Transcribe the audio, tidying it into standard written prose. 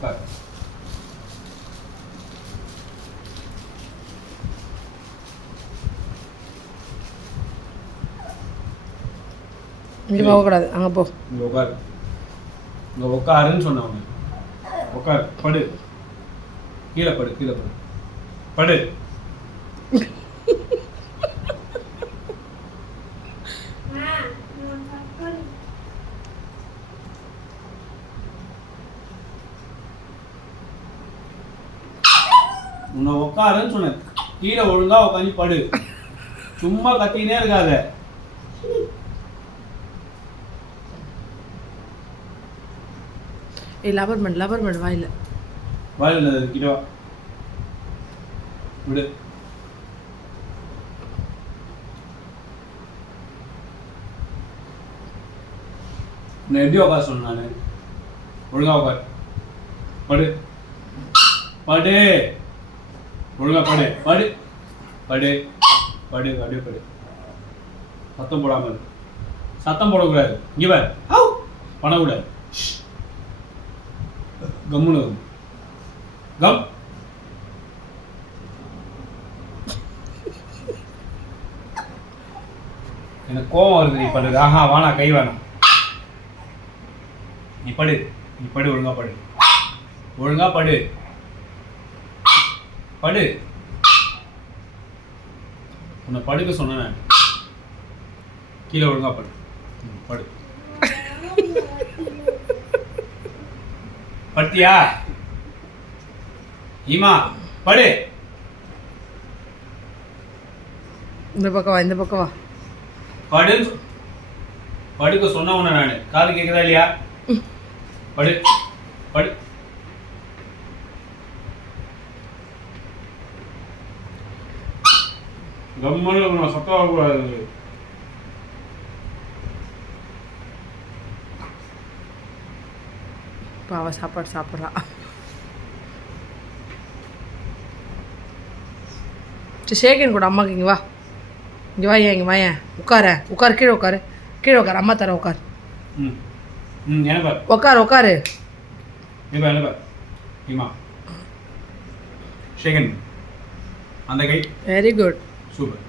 உட்கார். இங்கே போகக்கூடாது, அங்கே போ. இங்கே உட்காரு. இங்கே உட்காருன்னு சொன்னவங்க. உட்கார். படு. கீழே படு. கீழே படு. படு. உன்னை உட்காருன்னு சொன்னேன். கீழே ஒழுங்கா உட்காந்து படு. சும்மா கத்தினே இருக்காத. லவர் பண்ணு வாயில். வாயில் கிட்ட விடு. உன்னை எப்படி உட்கார சொன்னேன் நான்? ஒழுங்கா உட்கார். படு. படு. ஒழுங்கா படு. படு. படு. படு. அப்படியே படு. சத்தம் போடாமல். சத்தம் போடக்கூடாது. இங்கே வர பண்ணக்கூடாது. கம்முன்னு கம். எனக்கு கோவம் வருது. நீ படு. ஆஹா வானா கை வேணாம். நீ படு. நீ படு. ஒழுங்கா படு. ஒழுங்கா படு. படு. உன்னை படுக்க சொன்னேன். கீழே ஒழுங்கா படு. படு. படுத்தியா? ஈமா படு. இந்த பக்கம் வா, இந்த பக்கம் வா. படு. படுக்க சொன்ன உன்னை நான். காது கேட்குதா இல்லையா? படு. படு. கம்மனு சத்தம் ஆகக்கூடாது. பாவ சாப்பாடு சாப்பிட்றா. சரி ஷேகன் கூட அம்மாக்கு இங்கே வா. இங்கே வா. ஏன் இங்கே வா. ஏன் உட்கார. உட்காரு. கீழே உட்காரு. கீழே உட்காரு. அம்மா தர உட்காரு. ம் ம் என்ன பார். உட்காரு. உட்காரு. என்ன பார். ஈமா ஷேகன் அந்த கை. Very good. சூப்பர்.